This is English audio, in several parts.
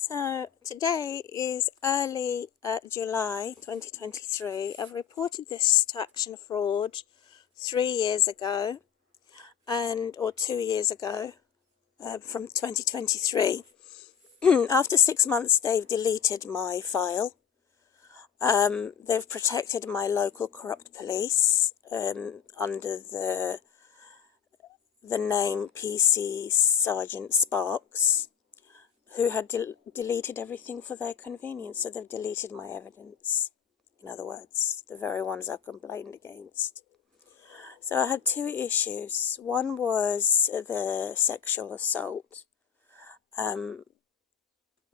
So today is early July 2023. I've reported this to Action Fraud 3 years ago or 2 years ago from 2023. After 6 months, they've deleted my file. They've protected my local corrupt police under the name PC Sergeant Sparks, who had deleted everything for their convenience. So they've deleted my evidence, in other words, the very ones I've complained against. So I had two issues. One was the sexual assault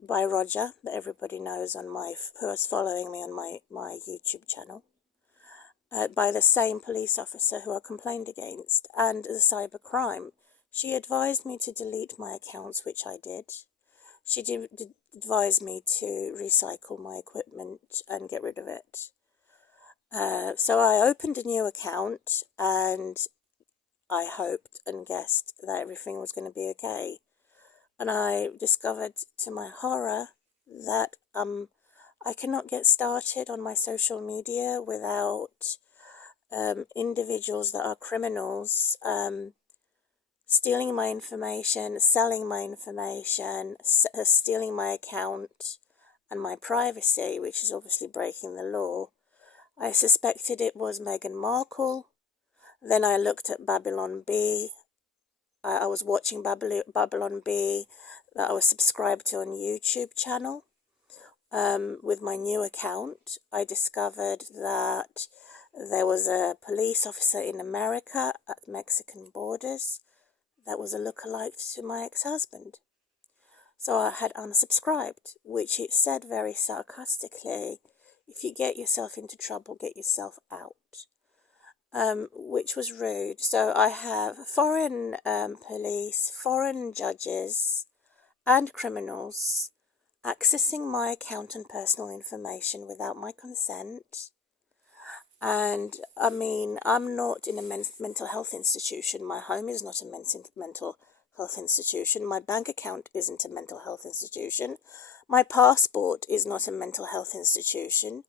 by Roger, that everybody knows who was following me on my YouTube channel, by the same police officer who I complained against, and the cybercrime. She advised me to delete my accounts, which I did. She did advise me to recycle my equipment and get rid of it. So I opened a new account and I hoped and guessed that everything was going to be okay. And I discovered to my horror that I cannot get started on my social media without individuals that are criminals stealing my information, selling my information, stealing my account and my privacy, which is obviously breaking the law. I suspected it was Meghan Markle. Then I looked at Babylon Bee. I was watching Babylon Bee that I was subscribed to on YouTube channel. With my new account, I discovered that there was a police officer in America at Mexican borders that was a lookalike to my ex-husband. So I had unsubscribed, which it said very sarcastically, if you get yourself into trouble, get yourself out, which was rude. So I have foreign police, foreign judges and criminals accessing my account and personal information without my consent. And I mean, I'm not in a mental health institution. My home is not a mental health institution. My bank account isn't a mental health institution. My passport is not a mental health institution.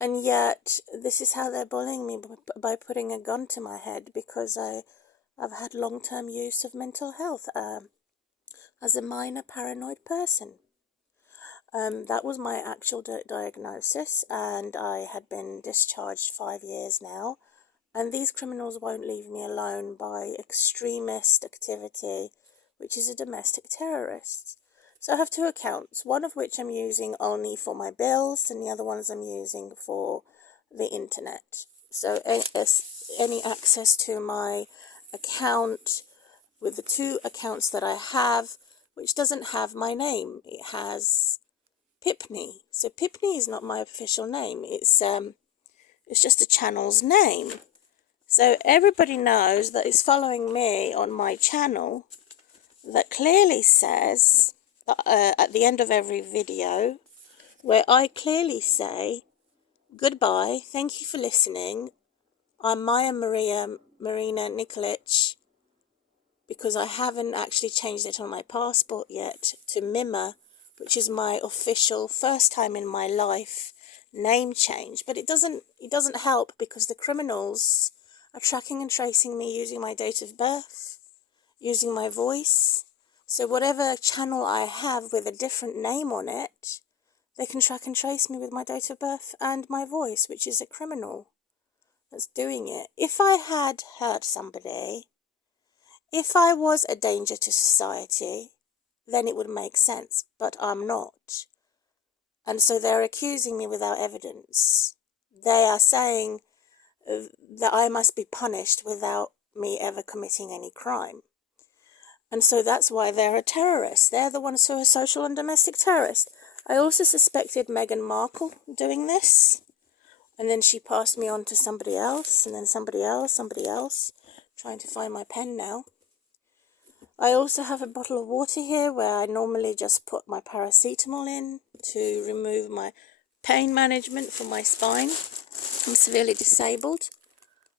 And yet, this is how they're bullying me, by putting a gun to my head because I've had long-term use of mental health as a minor paranoid person. That was my actual diagnosis, and I had been discharged 5 years now. And these criminals won't leave me alone by extremist activity, which is a domestic terrorist. So I have two accounts, one of which I'm using only for my bills, and the other ones I'm using for the internet. So any access to my account with the two accounts that I have, which doesn't have my name, it has Pipney. So Pipney is not my official name. It's just a channel's name. So everybody knows that is following me on my channel that clearly says at the end of every video, where I clearly say, goodbye, thank you for listening. I'm Maya Marina Nikolic, because I haven't actually changed it on my passport yet, to Mima, which is my official, first time in my life, name change. But it doesn't help, because the criminals are tracking and tracing me using my date of birth, using my voice. So whatever channel I have with a different name on it, they can track and trace me with my date of birth and my voice, which is a criminal that's doing it. If I had hurt somebody, if I was a danger to society, then it would make sense, but I'm not. And so they're accusing me without evidence. They are saying that I must be punished without me ever committing any crime. And so that's why they're a terrorist. They're the ones who are social and domestic terrorists. I also suspected Meghan Markle doing this. And then she passed me on to somebody else, and then somebody else. Trying to find my pen now. I also have a bottle of water here where I normally just put my paracetamol in to remove my pain management for my spine. I'm severely disabled.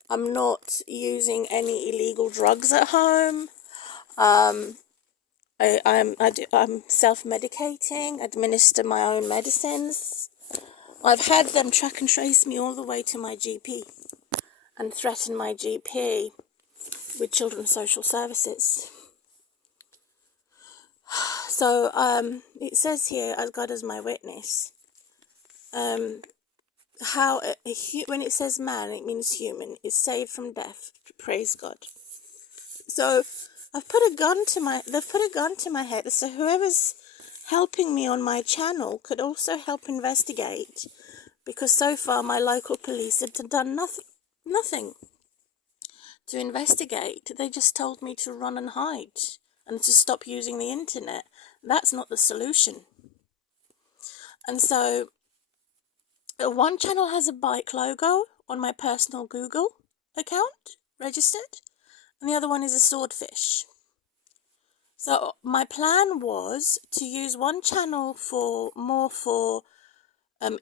I'm not using any illegal drugs at home. I'm self-medicating, administer my own medicines. I've had them track and trace me all the way to my GP and threaten my GP with children's social services. So it says here, as God is my witness, how when it says man, it means human, is saved from death. Praise God. So they've put a gun to my head. So whoever's helping me on my channel could also help investigate, because so far my local police have done nothing to investigate. They just told me to run and hide and to stop using the internet. That's not the solution. And so one channel has a bike logo on my personal Google account registered, and the other one is a swordfish. So my plan was to use one channel for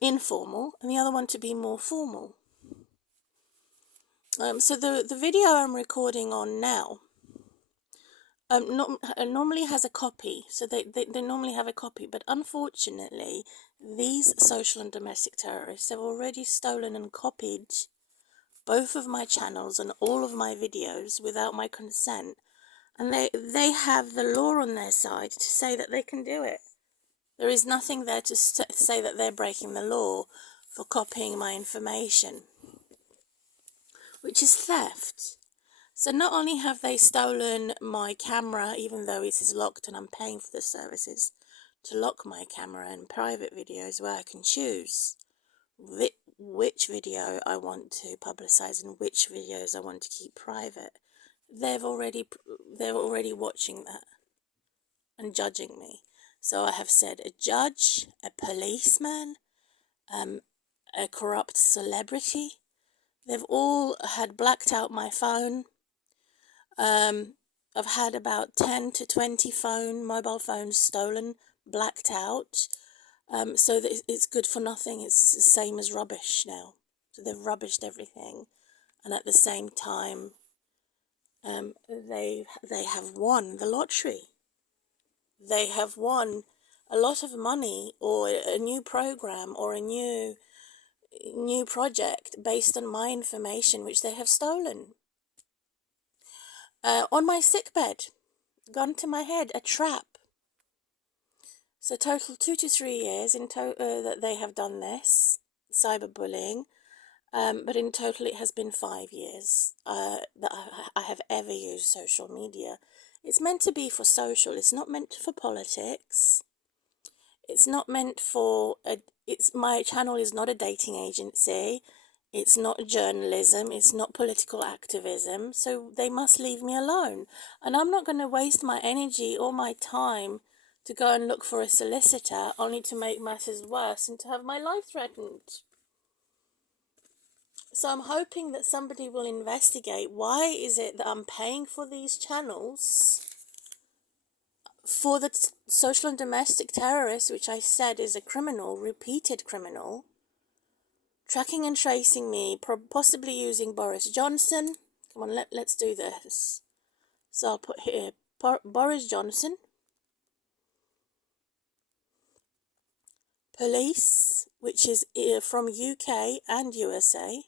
informal, and the other one to be more formal. So the video I'm recording on now normally has a copy, so they normally have a copy, but unfortunately these social and domestic terrorists have already stolen and copied both of my channels and all of my videos without my consent, and they have the law on their side to say that they can do it. There is nothing there to say that they're breaking the law for copying my information, which is theft. So not only have they stolen my camera, even though it is locked and I'm paying for the services to lock my camera and private videos where I can choose which video I want to publicize and which videos I want to keep private. They're already watching that and judging me. So I have said a judge, a policeman, a corrupt celebrity. They've all had blacked out my phone. I've had about 10 to 20 mobile phones stolen, blacked out. So that it's good for nothing. It's the same as rubbish now. So they've rubbished everything, and at the same time, they have won the lottery. They have won a lot of money, or a new program, or a new project based on my information, which they have stolen. On my sickbed, gun to my head, a trap. So total 2 to 3 years in that they have done this cyberbullying, but in total it has been 5 years that I have ever used social media. It's meant to be for social. It's not meant for politics. It's not meant for my channel is not a dating agency. It's not journalism. It's not political activism. So they must leave me alone. And I'm not going to waste my energy or my time to go and look for a solicitor, only to make matters worse and to have my life threatened. So I'm hoping that somebody will investigate why is it that I'm paying for these channels for the social and domestic terrorist, which I said is a criminal, repeated criminal, tracking and tracing me, possibly using Boris Johnson. Come on, let's do this. So I'll put here Boris Johnson, police, which is from UK and USA,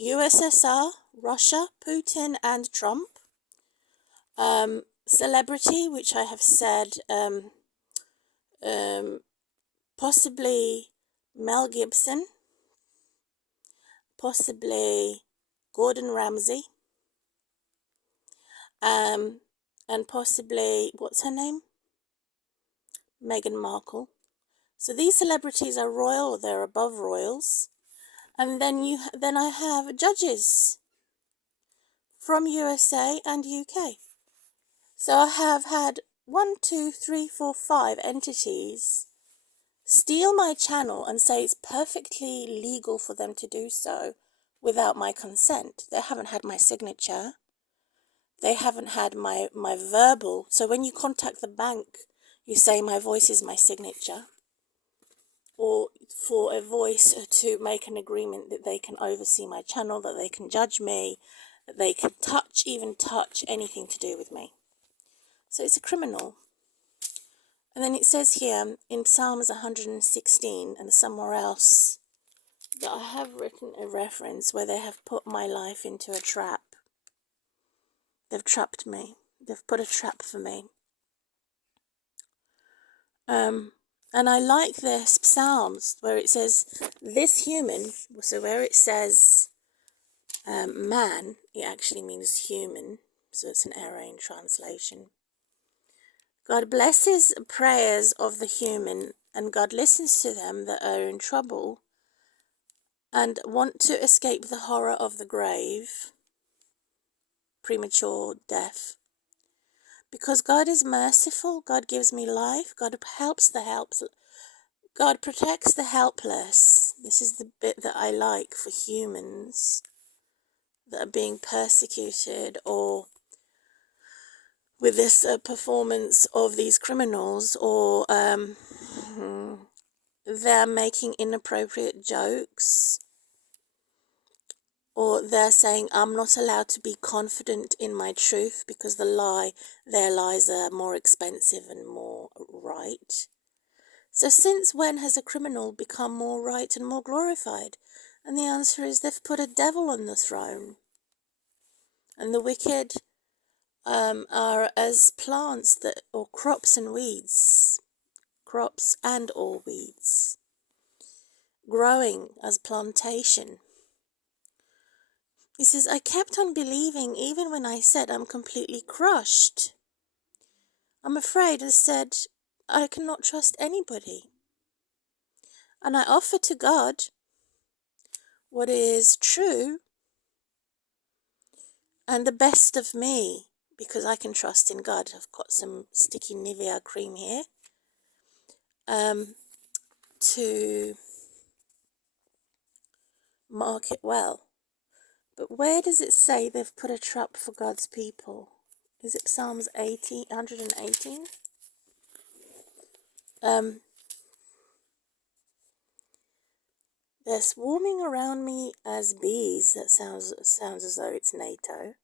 USSR, Russia, Putin and Trump, celebrity, which I have said possibly Mel Gibson, possibly Gordon Ramsay, and possibly, what's her name? Meghan Markle. So these celebrities are royal, or they're above royals. And then I have judges from USA and UK. So I have had 1, 2, 3, 4, 5 entities steal my channel and say it's perfectly legal for them to do so without my consent. They haven't had my signature. They haven't had my verbal. So when you contact the bank, you say my voice is my signature. Or for a voice to make an agreement that they can oversee my channel, that they can judge me, that they can touch anything to do with me. So it's a criminal. And then it says here in Psalms 116 and somewhere else that I have written a reference where they have put my life into a trap. They've trapped me. They've put a trap for me. And I like this Psalms where it says, this human, so where it says man, it actually means human, so it's an error in translation. God blesses prayers of the human, and God listens to them that are in trouble and want to escape the horror of the grave, premature death. Because God is merciful, God gives me life, God helps the helpless, God protects the helpless. This is the bit that I like for humans that are being persecuted or with this performance of these criminals, or they're making inappropriate jokes, or they're saying I'm not allowed to be confident in my truth because their lies are more expensive and more right. So since when has a criminal become more right and more glorified? And the answer is they've put a devil on the throne. And the wicked are as plants that, or crops and weeds, crops and or weeds, growing as plantation. He says, I kept on believing even when I said I'm completely crushed. I'm afraid I said I cannot trust anybody. And I offer to God what is true and the best of me, because I can trust in God. I've got some sticky Nivea cream here to mark it well. But where does it say they've put a trap for God's people? Is it Psalms 118? They're swarming around me as bees. That sounds as though it's NATO.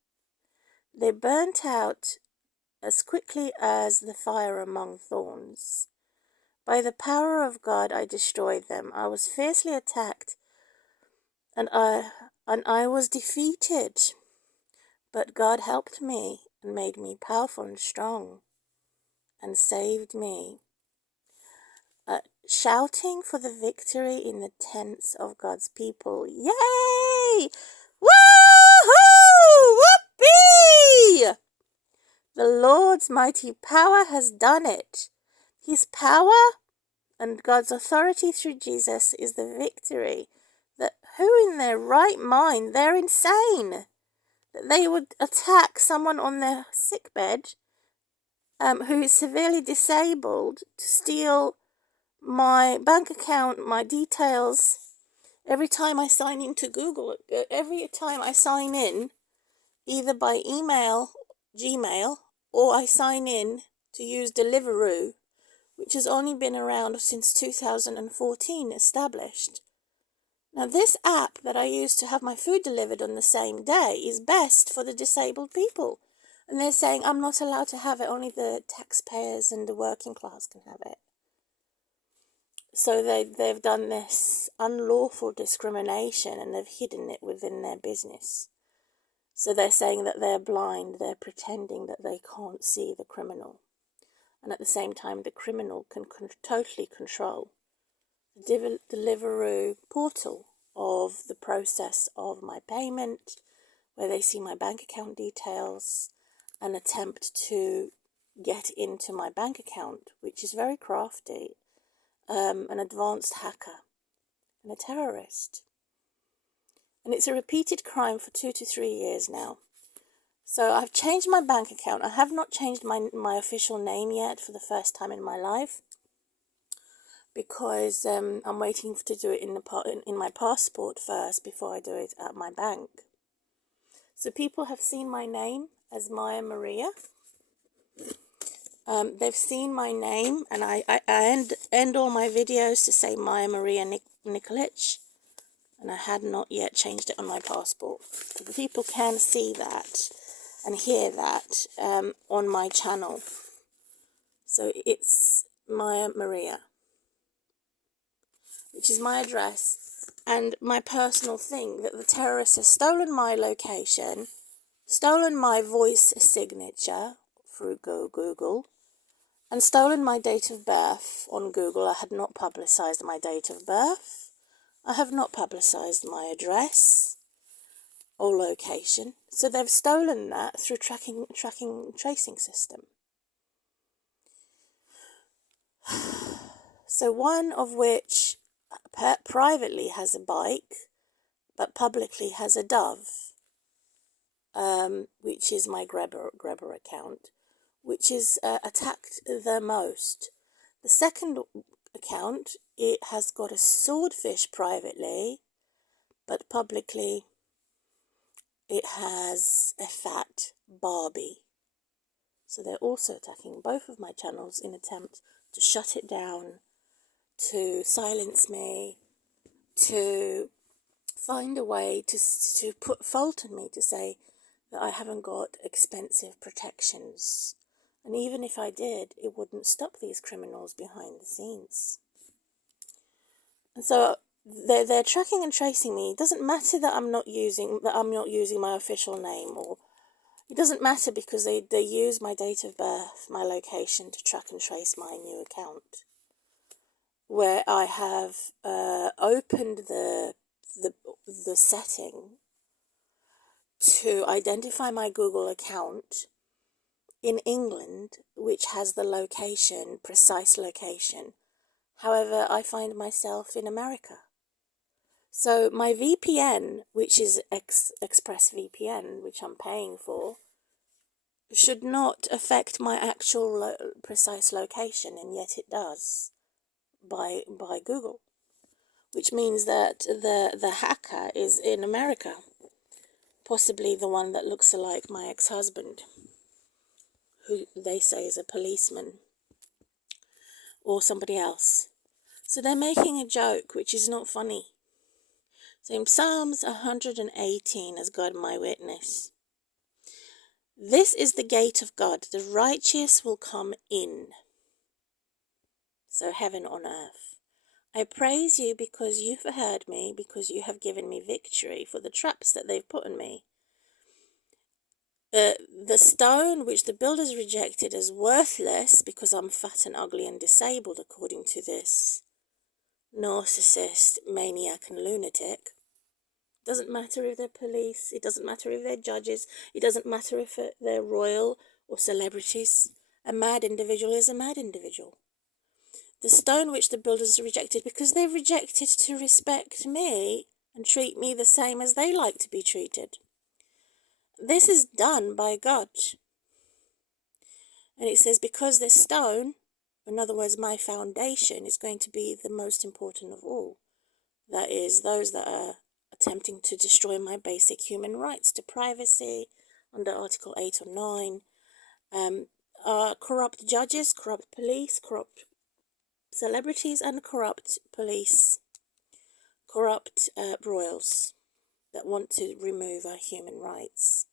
They burnt out as quickly as the fire among thorns. By the power of God I destroyed them. I was fiercely attacked, and I was defeated. But God helped me and made me powerful and strong and saved me. Shouting for the victory in the tents of God's people. Yay! Woohoo! Whoopee! The Lord's mighty power has done it. His power and God's authority through Jesus is the victory. That who in their right mind, they're insane, that they would attack someone on their sickbed who is severely disabled to steal my bank account, my details. Every time I sign into Google, every time I sign in, either by email, Gmail, or I sign in to use Deliveroo, which has only been around since 2014 established. Now this app that I use to have my food delivered on the same day is best for the disabled people. And they're saying I'm not allowed to have it, only the taxpayers and the working class can have it. So they've done this unlawful discrimination and they've hidden it within their business. So they're saying that they're blind, they're pretending that they can't see the criminal. And at the same time, the criminal can totally control the Deliveroo portal of the process of my payment, where they see my bank account details and attempt to get into my bank account, which is very crafty. An advanced hacker and a terrorist. And it's a repeated crime for 2 to 3 years now. So I've changed my bank account. I have not changed my official name yet for the first time in my life, because I'm waiting to do it in my passport first before I do it at my bank. So people have seen my name as Maya Maria. They've seen my name, and I end all my videos to say Maya Maria Nikolic, and I had not yet changed it on my passport. So the people can see that and hear that on my channel. So it's Maya Maria, which is my address and my personal thing, that the terrorists have stolen my location, stolen my voice signature through Google, and stolen my date of birth on Google. I had not publicised my date of birth. I have not publicised my address or location. So they've stolen that through tracing system. So one of which privately has a bike, but publicly has a dove, which is my Grabber account, which is attacked the most. The second account, it has got a swordfish privately, but publicly it has a fat Barbie. So they're also attacking both of my channels in attempt to shut it down, to silence me, to find a way to put fault on me, to say that I haven't got expensive protections. And even if I did, it wouldn't stop these criminals behind the scenes. And so they're tracking and tracing me. It doesn't matter that I'm not using my official name, or it doesn't matter because they use my date of birth, my location, to track and trace my new account, where I have opened the setting to identify my Google account in England, which has the precise location. However, I find myself in America. So my VPN, which is ExpressVPN, which I'm paying for, should not affect my actual precise location, and yet it does by Google, which means that the hacker is in America, possibly the one that looks like my ex-husband, who they say is a policeman, or somebody else. So they're making a joke, which is not funny. So in Psalms 118, as God my witness, this is the gate of God, the righteous will come in. So heaven on earth. I praise you because you've heard me, because you have given me victory for the traps that they've put on me. The stone which the builders rejected as worthless because I'm fat and ugly and disabled, according to this narcissist, maniac and lunatic. Doesn't matter if they're police, it doesn't matter if they're judges, it doesn't matter if they're royal or celebrities. A mad individual is a mad individual. The stone which the builders rejected because they've rejected to respect me and treat me the same as they like to be treated. This is done by God. And it says, because this stone, in other words, my foundation, is going to be the most important of all. That is, those that are attempting to destroy my basic human rights to privacy under Article 8 or 9, are corrupt judges, corrupt police, corrupt celebrities, and corrupt police, corrupt royals that want to remove our human rights.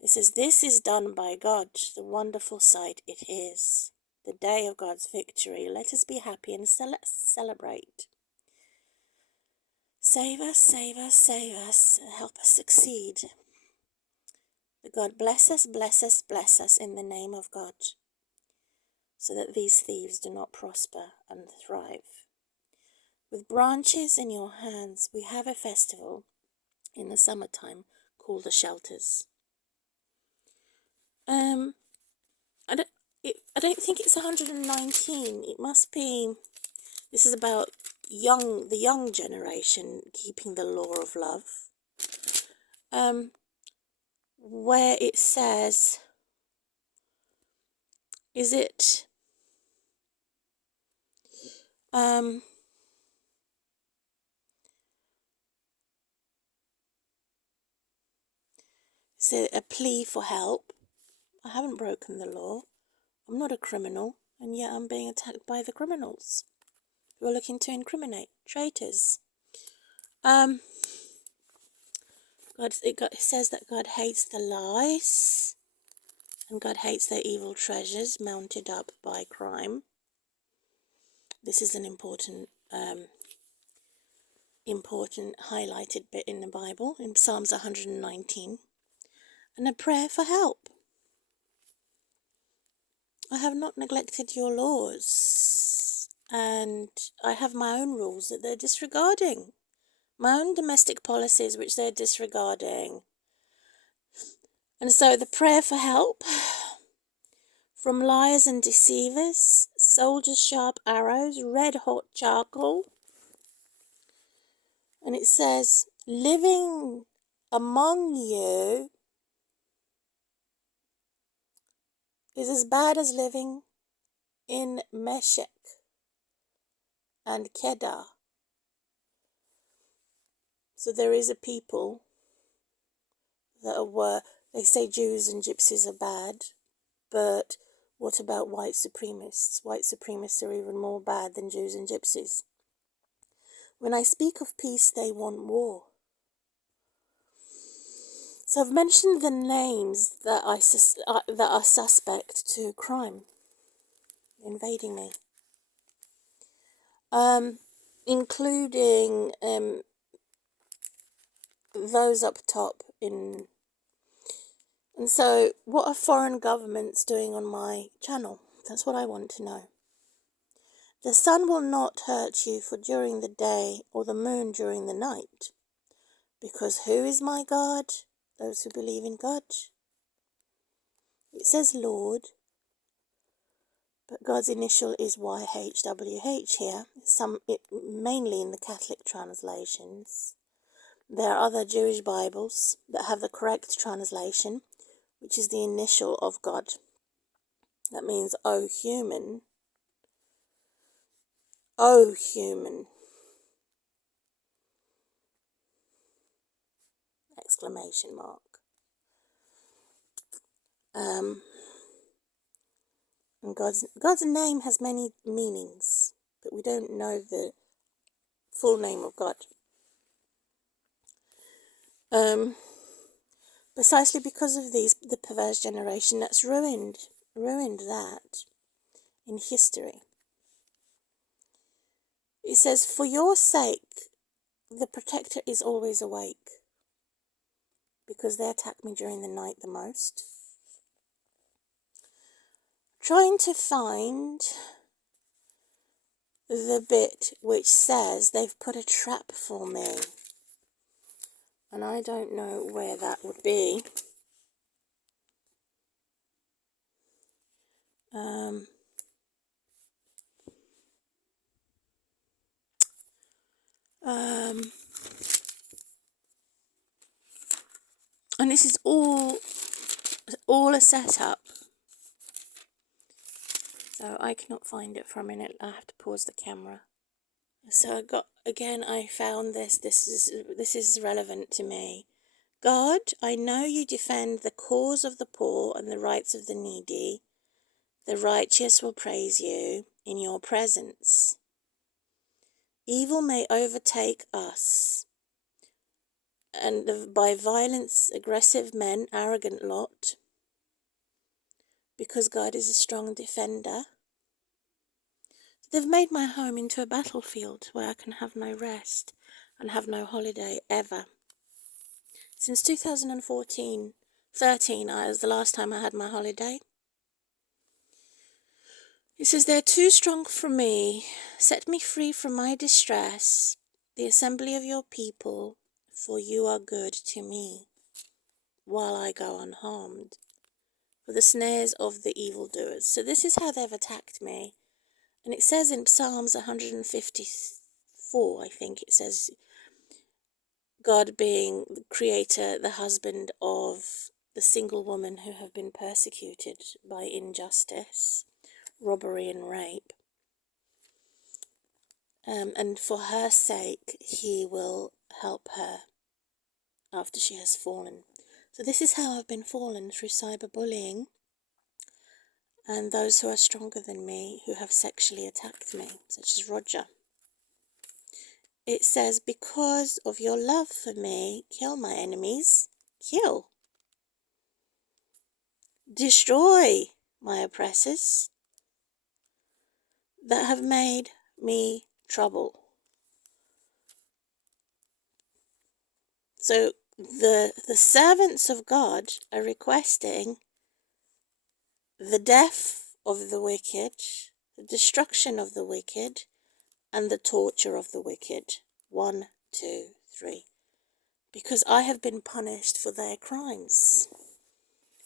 It says, this is done by God, the wonderful sight it is, the day of God's victory. Let us be happy and celebrate. Save us, save us, save us, help us succeed. That God bless us, bless us, bless us in the name of God, so that these thieves do not prosper and thrive. With branches in your hands, we have a festival in the summertime called the Shelters. I don't think it's 119. It must be. This is about the young generation keeping the law of love. Where it says, is it? Is it a plea for help? I haven't broken the law. I'm not a criminal, and yet I'm being attacked by the criminals who are looking to incriminate traitors. It says that God hates the lies. and God hates their evil treasures mounted up by crime. This is an important highlighted bit in the Bible, in Psalms 119, and a prayer for help. I have not neglected your laws, and I have my own rules that they're disregarding, my own domestic policies which they're disregarding. And so the prayer for help from liars and deceivers, soldiers' sharp arrows, red-hot charcoal. And it says, living among you is as bad as living in Meshech and Kedar. So there is a people that they say Jews and gypsies are bad, but what about white supremacists? White supremacists are even more bad than Jews and gypsies. When I speak of peace, they want war. So I've mentioned the names that are suspect to crime, invading me, including those up top in. And so, what are foreign governments doing on my channel? That's what I want to know. The sun will not hurt you for during the day, or the moon during the night. Because who is my God? Those who believe in God. It says Lord, but God's initial is YHWH here, mainly in the Catholic translations. There are other Jewish Bibles that have the correct translation, which is the initial of God. That means, oh human. Oh human. Exclamation mark. And God's name has many meanings, but we don't know the full name of God. Precisely because of the perverse generation that's ruined that in history. It says, for your sake, the protector is always awake, because they attack me during the night the most. Trying to find the bit which says they've put a trap for me. And I don't know where that would be. And this is all a setup. So I cannot find it for a minute. I have to pause the camera. So I found this. This is relevant to me. God, I know you defend the cause of the poor and the rights of the needy. The righteous will praise you in your presence. Evil may overtake us, and by violence, aggressive men, arrogant lot, because God is a strong defender. They've made my home into a battlefield where I can have no rest and have no holiday ever. Since 2013, was the last time I had my holiday. It says, they're too strong for me. Set me free from my distress, the assembly of your people, for you are good to me, while I go unharmed, for the snares of the evildoers. So this is how they've attacked me. And it says in Psalms 154, I think it says, God being the creator, the husband of the single women who have been persecuted by injustice, robbery and rape. And for her sake, he will help her after she has fallen. So this is how I've been fallen, through cyberbullying and those who are stronger than me who have sexually attacked me, such as Roger. It says, because of your love for me, kill my enemies. Kill. destroy my oppressors that have made me trouble. So the servants of God are requesting the death of the wicked, the destruction of the wicked, and the torture of the wicked. 1, 2, 3. Because I have been punished for their crimes.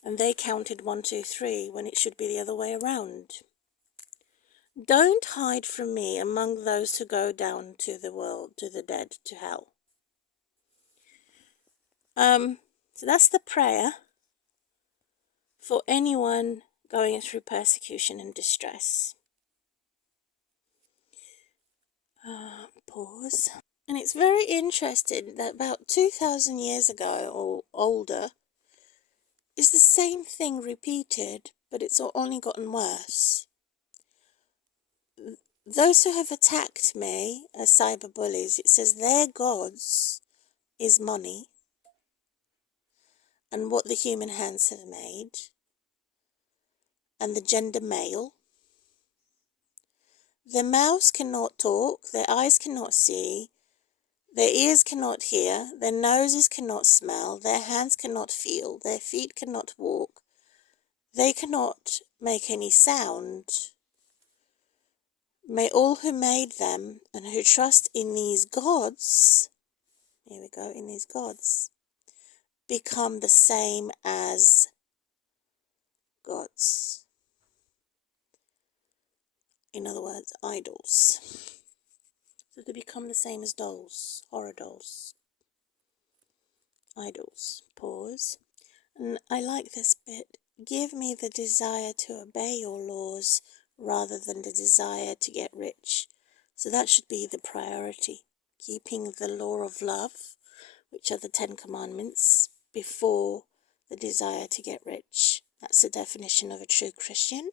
And they counted 1, 2, 3 when it should be the other way around. Don't hide from me among those who go down to the world, to the dead, to hell. So that's the prayer for anyone going through persecution and distress. Pause. And it's very interesting that about 2,000 years ago or older, is the same thing repeated, but it's only gotten worse. Those who have attacked me as cyberbullies, it says their gods is money and what the human hands have made, and the gender male. Their mouths cannot talk, their eyes cannot see, their ears cannot hear, their noses cannot smell, their hands cannot feel, their feet cannot walk, they cannot make any sound. May all who made them and who trust in these gods, here we go, in these gods, become the same as gods. In other words, idols. So they become the same as dolls, horror dolls. Idols. Pause. And I like this bit. Give me the desire to obey your laws rather than the desire to get rich. So that should be the priority. Keeping the law of love, which are the 10 Commandments, before the desire to get rich. That's the definition of a true Christian.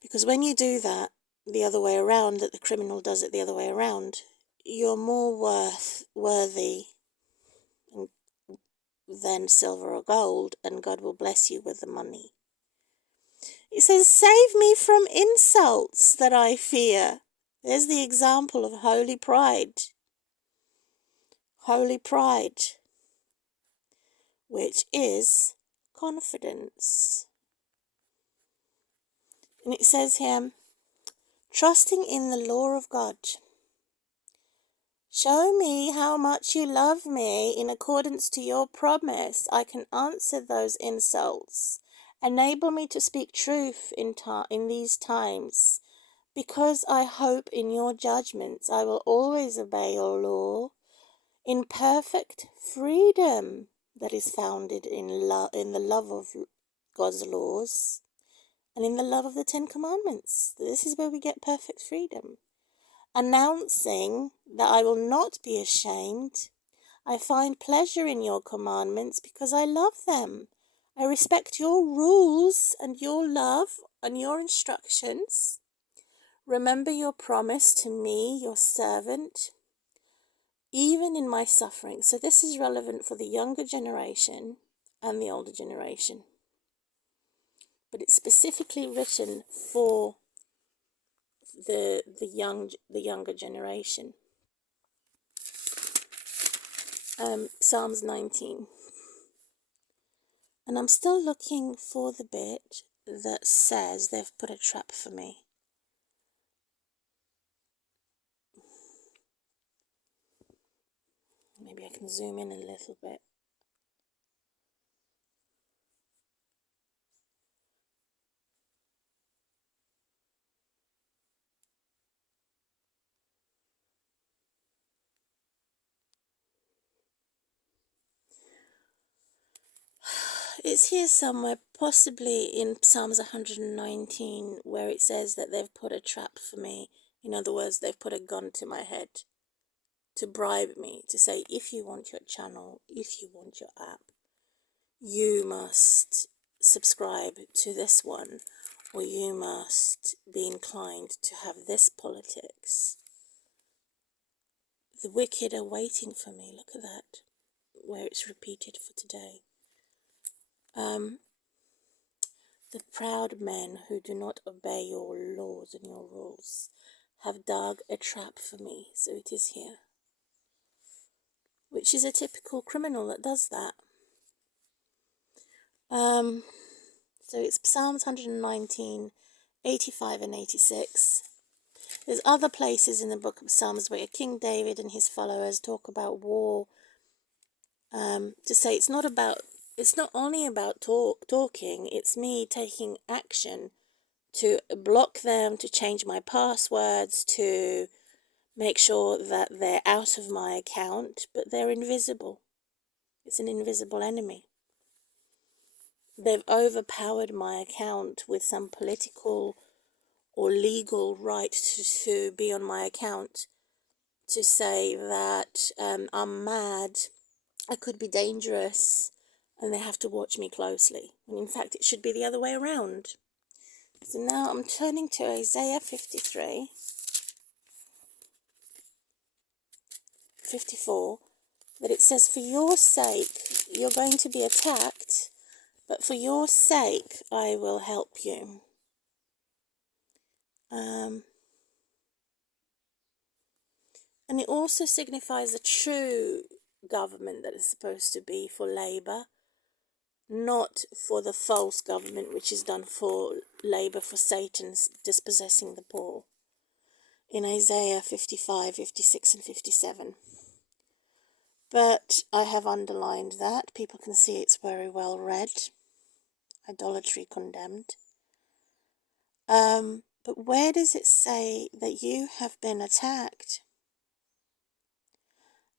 Because when you do that the other way around, that the criminal does it the other way around, you're more worthy than silver or gold, and God will bless you with the money. It says, save me from insults that I fear. There's the example of holy pride. Holy pride, which is confidence. And it says here, trusting in the law of God. Show me how much you love me in accordance to your promise. I can answer those insults. Enable me to speak truth in these times. Because I hope in your judgments, I will always obey your law in perfect freedom that is founded in the love of God's laws and in the love of the 10 Commandments. This is where we get perfect freedom. Announcing that I will not be ashamed. I find pleasure in your commandments because I love them. I respect your rules and your love and your instructions. Remember your promise to me, your servant, even in my suffering. So this is relevant for the younger generation and the older generation. But it's specifically written for the younger generation. Psalms 19. And I'm still looking for the bit that says they've put a trap for me. Maybe I can zoom in a little bit. It's here somewhere, possibly in Psalms 119, where it says that they've put a trap for me. In other words, they've put a gun to my head to bribe me, to say, if you want your channel, if you want your app, you must subscribe to this one, or you must be inclined to have this politics. The wicked are waiting for me. Look at that, where it's repeated for today. The proud men who do not obey your laws and your rules have dug a trap for me. So it is here. Which is a typical criminal that does that. So it's Psalms 119, 85 and 86. There's other places in the book of Psalms where King David and his followers talk about war. To say it's not only about talking, it's me taking action to block them, to change my passwords, to make sure that they're out of my account, but they're invisible. It's an invisible enemy. They've overpowered my account with some political or legal right to be on my account, to say that I'm mad, I could be dangerous, and they have to watch me closely. And in fact, it should be the other way around. So now I'm turning to Isaiah 53, 54, that it says, for your sake, you're going to be attacked, but for your sake, I will help you. And it also signifies a true government that is supposed to be for Labour, not for the false government which is done for Labour, for Satan's dispossessing the poor. In Isaiah 55, 56 and 57. But I have underlined that. People can see it's very well read. Idolatry condemned. But where does it say that you have been attacked?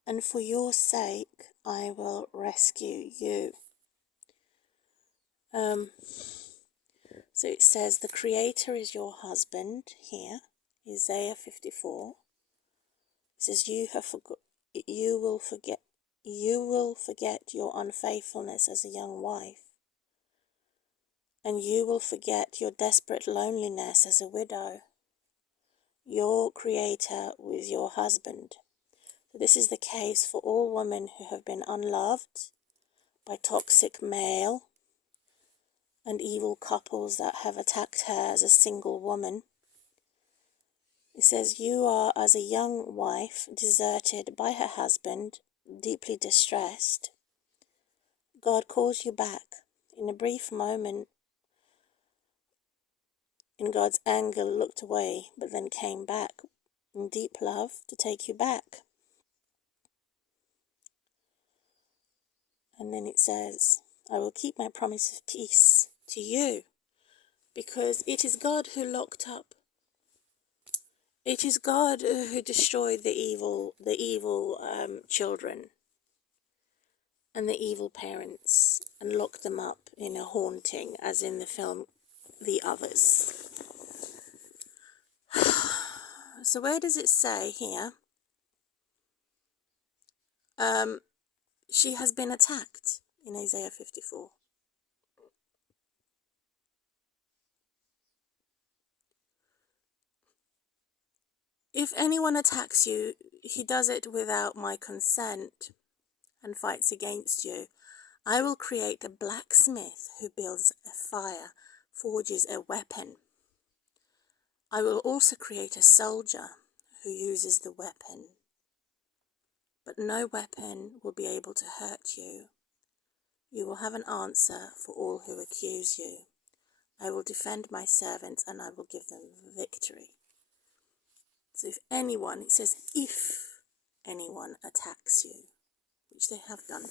And for your sake, I will rescue you. So it says the Creator is your husband here, Isaiah 54. It says you will forget your unfaithfulness as a young wife, and you will forget your desperate loneliness as a widow. Your Creator was your husband. So this is the case for all women who have been unloved by toxic male and evil couples that have attacked her as a single woman. It says, you are as a young wife, deserted by her husband, deeply distressed. God calls you back. In a brief moment, in God's anger, looked away, but then came back in deep love to take you back. And then it says, I will keep my promise of peace to you, because it is God who locked up. It is God who destroyed the evil children and the evil parents and locked them up in a haunting, as in the film The Others. So where does it say here? She has been attacked in Isaiah 54. If anyone attacks you, he does it without my consent and fights against you. I will create a blacksmith who builds a fire, forges a weapon. I will also create a soldier who uses the weapon. But no weapon will be able to hurt you. You will have an answer for all who accuse you. I will defend my servants and I will give them victory. So if anyone, it says if anyone attacks you, which they have done.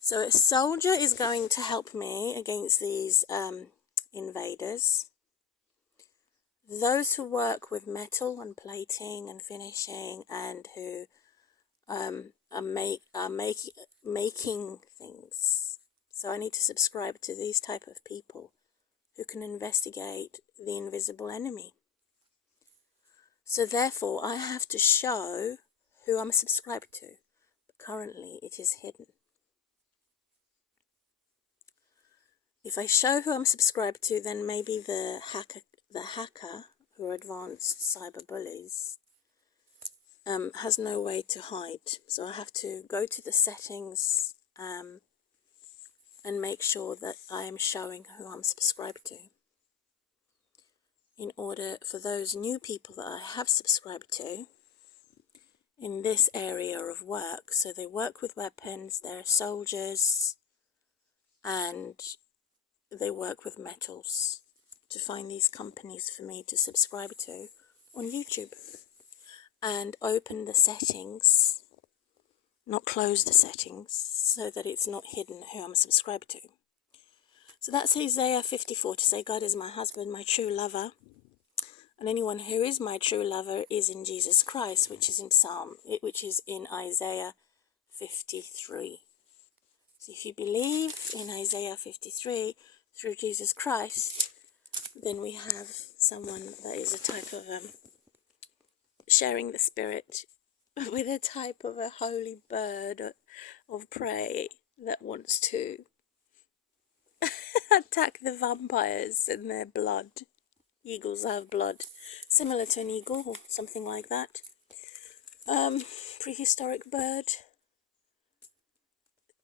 So a soldier is going to help me against these invaders. Those who work with metal and plating and finishing and who are making things. So I need to subscribe to these type of people who can investigate the invisible enemy. So therefore, I have to show who I'm subscribed to. But currently, it is hidden. If I show who I'm subscribed to, then maybe the hacker who are advanced cyber bullies, has no way to hide. So I have to go to the settings, and make sure that I am showing who I'm subscribed to, in order for those new people that I have subscribed to in this area of work. So they work with weapons, they're soldiers, and they work with metals, to find these companies for me to subscribe to on YouTube and open the settings, not close the settings, so that it's not hidden who I'm subscribed to. So that's Isaiah 54, to say God is my husband, my true lover, and anyone who is my true lover is in Jesus Christ, which is in Isaiah 53. So if you believe in Isaiah 53 through Jesus Christ, then we have someone that is a type of sharing the spirit with a type of a holy bird of prey that wants to attack the vampires and their blood. Eagles have blood, similar to an eagle or something like that. Prehistoric bird.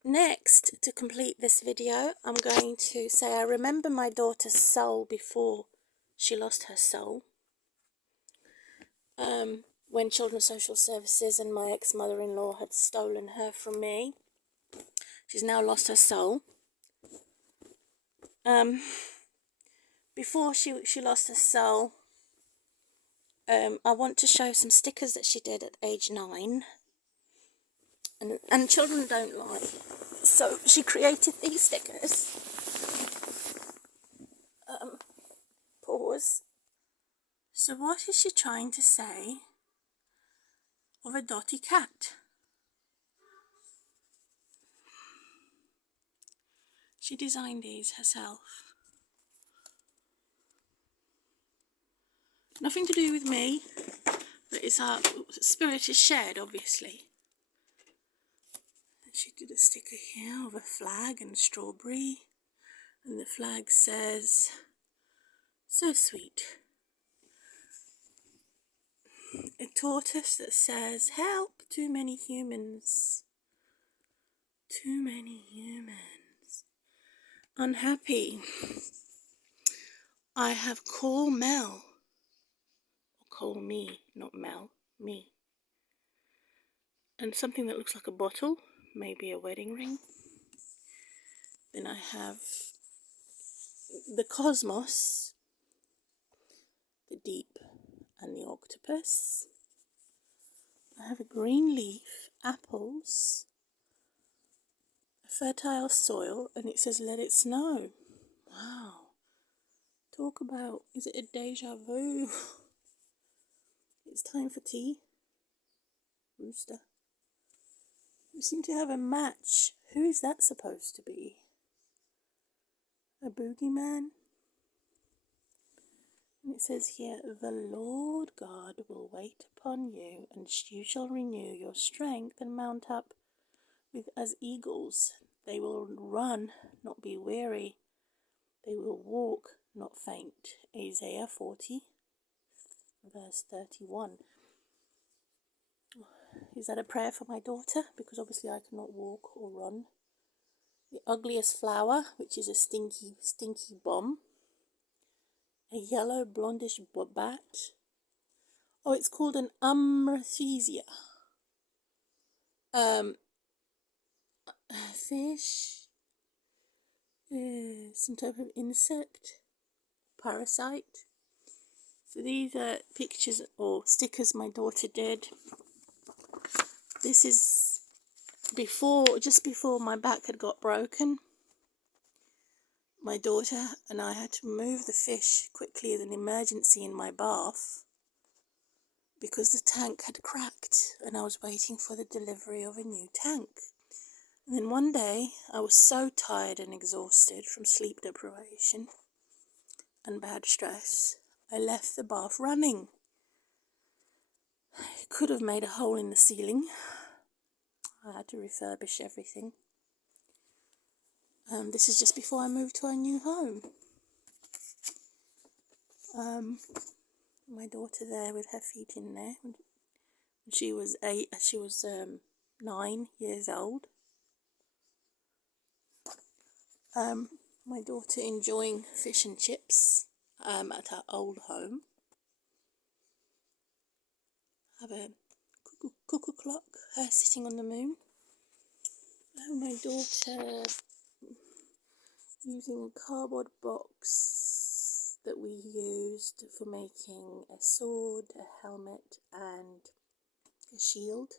Next, to complete this video, I'm going to say I remember my daughter's soul before she lost her soul. When Children's Social Services and my ex-mother-in-law had stolen her from me. She's now lost her soul. Before she lost her soul, I want to show some stickers that she did at age 9. And children don't lie. So she created these stickers. Pause. So what is she trying to say of a dotty cat? She designed these herself. Nothing to do with me, but it's our spirit is shared, obviously. And she did a sticker here of a flag and strawberry, and the flag says, "So sweet." A tortoise that says, "Help, too many humans. Too many humans." Unhappy. I have call Mel. Call me, not Mel, me. And something that looks like a bottle, maybe a wedding ring. Then I have the cosmos, the deep, and the octopus. I have a green leaf, apples, a fertile soil, and it says, "Let it snow." Wow. Talk about, is it a deja vu? It's time for tea. Rooster. We seem to have a match. Who is that supposed to be? A boogeyman? And it says here, "The Lord God will wait upon you, and you shall renew your strength and mount up with as eagles. They will run, not be weary. They will walk, not faint." Isaiah 40, verse 31. Is that a prayer for my daughter? Because obviously I cannot walk or run. The ugliest flower, which is a stinky bomb. A yellow blondish bat. Oh, it's called an umbrathesia. Fish. Some type of insect. Parasite. So these are pictures or stickers my daughter did. This is just before my back had got broken. My daughter and I had to move the fish quickly as an emergency in my bath because the tank had cracked and I was waiting for the delivery of a new tank. And then one day I was so tired and exhausted from sleep deprivation and bad stress, I left the bath running. It could have made a hole in the ceiling. I had to refurbish everything. This is just before I moved to our new home. My daughter there with her feet in there. When she was 9 years old. my daughter enjoying fish and chips at her old home. Have a cuckoo clock, her sitting on the moon. My daughter using a cardboard box that we used for making a sword, a helmet and a shield.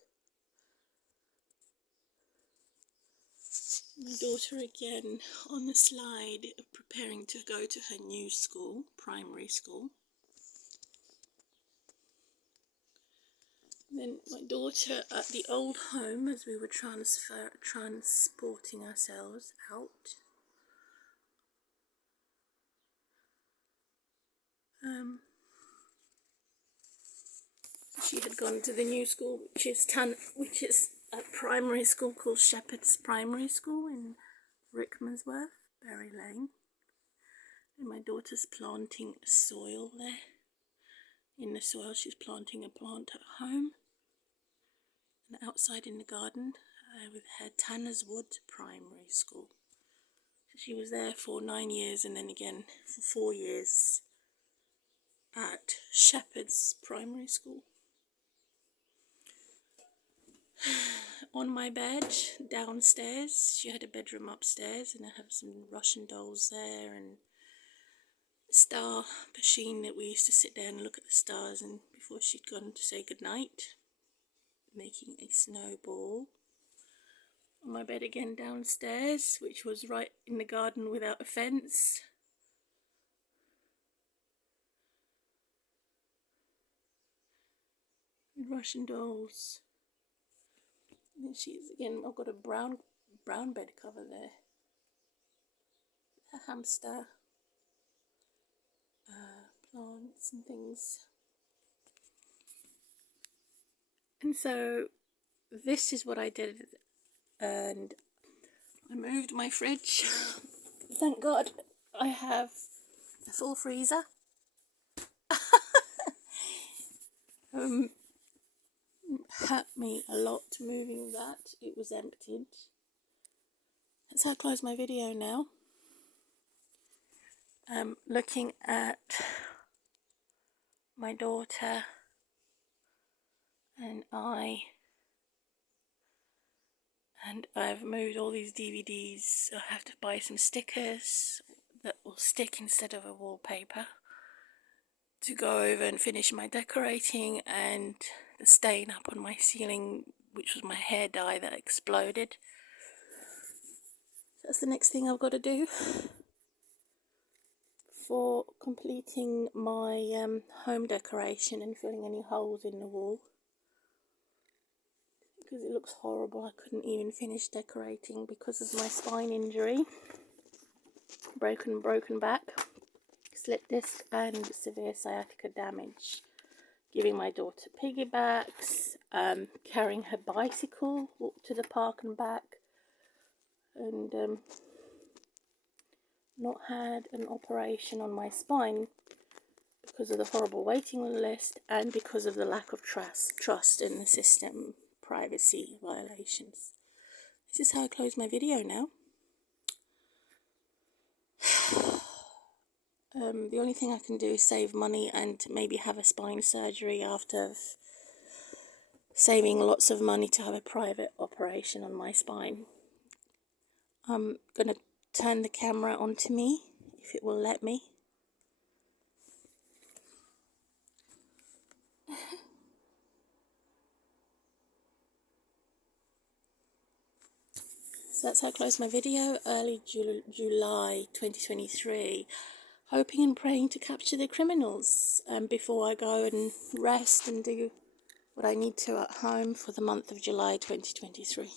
My daughter again on the slide, preparing to go to her new school, primary school. And then my daughter at the old home as we were transporting ourselves out. She had gone to the new school, which is a primary school called Shepherd's Primary School in Rickmansworth, Berry Lane. And my daughter's planting soil there. In the soil, she's planting a plant at home. And outside in the garden with her Tanner's Wood Primary School. So she was there for 9 years and then again for 4 years at Shepherd's Primary School. On my bed downstairs, she had a bedroom upstairs and I have some Russian dolls there and a star machine that we used to sit there and look at the stars and before she'd gone to say goodnight, making a snowball. On my bed again downstairs, which was right in the garden without a fence. Russian dolls. And then she's again, I've got a brown bed cover there. A hamster, plants and things. And so this is what I did, and I moved my fridge. Thank God I have a full freezer. Hurt me a lot moving that. It was emptied. That's how I close my video now. Looking at my daughter and I've moved all these DVDs. I have to buy some stickers that will stick instead of a wallpaper to go over and finish my decorating, and the stain up on my ceiling, which was my hair dye that exploded. That's the next thing I've got to do for completing my home decoration and filling any holes in the wall, because it looks horrible. I couldn't even finish decorating because of my spine injury, broken back, slip disc and severe sciatica damage. Giving my daughter piggybacks, carrying her bicycle to the park and back, and not had an operation on my spine because of the horrible waiting list and because of the lack of trust in the system, privacy violations. This is how I close my video now. The only thing I can do is save money and maybe have a spine surgery after saving lots of money to have a private operation on my spine. I'm going to turn the camera onto me, if it will let me. So that's how I close my video, early July 2023. Hoping and praying to capture the criminals before I go and rest and do what I need to at home for the month of July 2023.